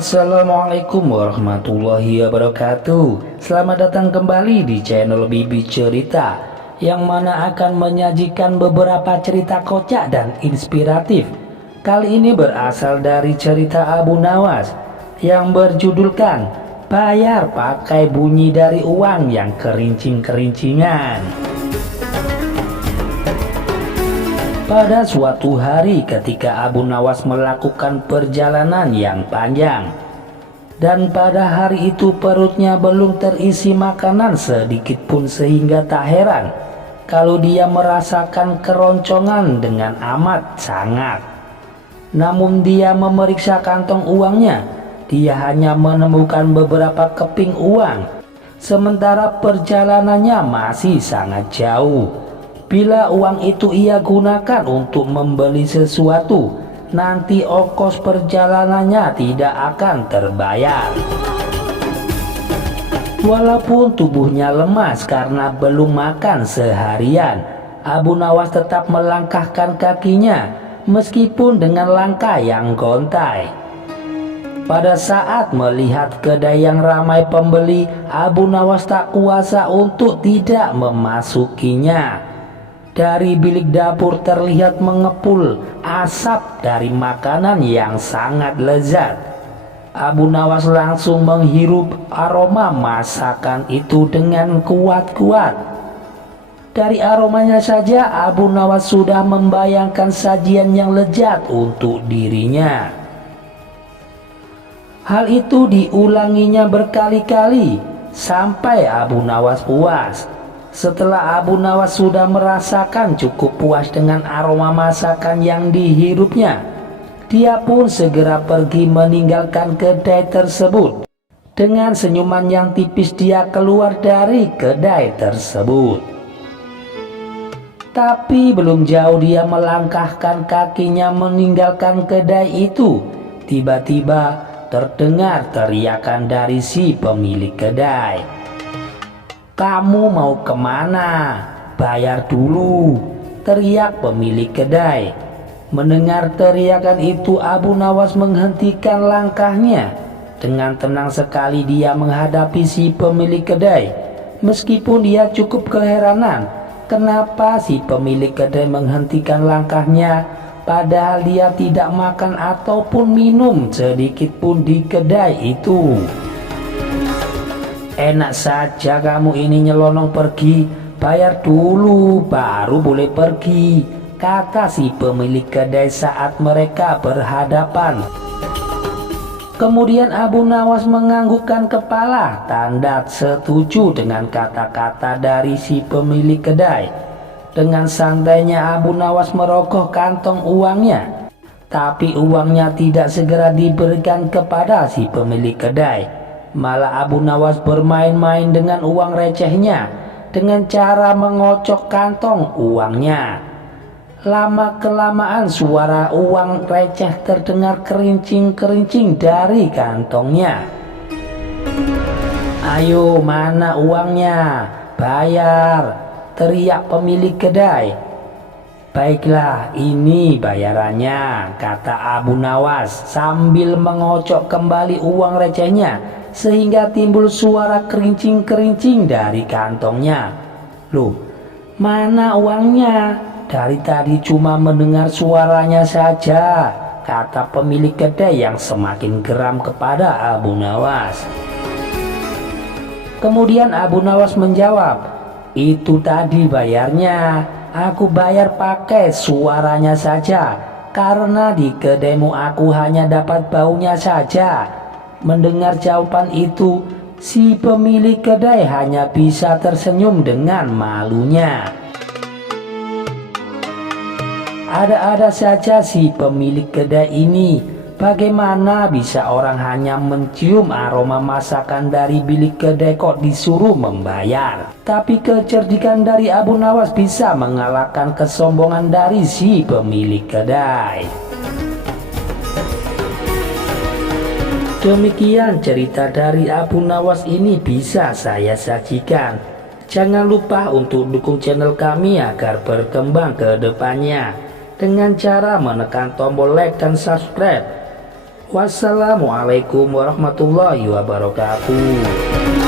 Assalamualaikum warahmatullahi wabarakatuh. Selamat datang kembali di channel Bibi Cerita, yang mana akan menyajikan beberapa cerita kocak dan inspiratif. Kali ini berasal dari cerita Abu Nawas yang berjudulkan Bayar Pakai Bunyi Dari Uang Yang Kerincing-Kerincingan. Pada suatu hari ketika Abu Nawas melakukan perjalanan yang panjang, dan pada hari itu perutnya belum terisi makanan sedikit pun, sehingga tak heran kalau dia merasakan keroncongan dengan amat sangat. Namun dia memeriksa kantong uangnya, dia hanya menemukan beberapa keping uang, sementara perjalanannya masih sangat jauh. Bila uang itu ia gunakan untuk membeli sesuatu, nanti ongkos perjalanannya tidak akan terbayar. Walaupun tubuhnya lemas karena belum makan seharian, Abu Nawas tetap melangkahkan kakinya meskipun dengan langkah yang gontai. Pada saat melihat kedai yang ramai pembeli, Abu Nawas tak kuasa untuk tidak memasukinya. Dari bilik dapur terlihat mengepul asap dari makanan yang sangat lezat. Abu Nawas langsung menghirup aroma masakan itu dengan kuat-kuat. Dari aromanya saja Abu Nawas sudah membayangkan sajian yang lezat untuk dirinya. Hal itu diulanginya berkali-kali sampai Abu Nawas puas. Setelah Abu Nawas sudah merasakan cukup puas dengan aroma masakan yang dihirupnya, dia pun segera pergi meninggalkan kedai tersebut. Dengan senyuman yang tipis dia keluar dari kedai tersebut. Tapi belum jauh dia melangkahkan kakinya meninggalkan kedai itu, tiba-tiba terdengar teriakan dari si pemilik kedai. "Kamu mau kemana? Bayar dulu!" teriak pemilik kedai. Mendengar teriakan itu, Abu Nawas menghentikan langkahnya. Dengan tenang sekali dia menghadapi si pemilik kedai. Meskipun dia cukup keheranan kenapa si pemilik kedai menghentikan langkahnya, padahal dia tidak makan ataupun minum sedikit pun di kedai itu. "Enak saja kamu ini nyelonong pergi, bayar dulu baru boleh pergi," kata si pemilik kedai saat mereka berhadapan. Kemudian Abu Nawas menganggukkan kepala, tanda setuju dengan kata-kata dari si pemilik kedai. Dengan santainya Abu Nawas merogoh kantong uangnya, tapi uangnya tidak segera diberikan kepada si pemilik kedai. Malah Abu Nawas bermain-main dengan uang recehnya dengan cara mengocok kantong uangnya. Lama-kelamaan suara uang receh terdengar kerincing-kerincing dari kantongnya. "Ayo, mana uangnya? Bayar!" teriak pemilik kedai. "Baiklah, ini bayarannya," kata Abu Nawas sambil mengocok kembali uang recehnya, sehingga timbul suara kerincing-kerincing dari kantongnya. "Loh, mana uangnya? Dari tadi cuma mendengar suaranya saja," kata pemilik kedai yang semakin geram kepada Abu Nawas. Kemudian Abu Nawas menjawab, "Itu tadi bayarnya. Aku bayar pakai suaranya saja, karena di kedaimu aku hanya dapat baunya saja." Mendengar jawaban itu, si pemilik kedai hanya bisa tersenyum dengan malunya. Ada-ada saja si pemilik kedai ini. Bagaimana bisa orang hanya mencium aroma masakan dari bilik kedai kok disuruh membayar? Tapi kecerdikan dari Abu Nawas bisa mengalahkan kesombongan dari si pemilik kedai. Demikian cerita dari Abu Nawas ini bisa saya sajikan. Jangan lupa untuk dukung channel kami agar berkembang ke depannya dengan cara menekan tombol like dan subscribe. Wassalamualaikum warahmatullahi wabarakatuh.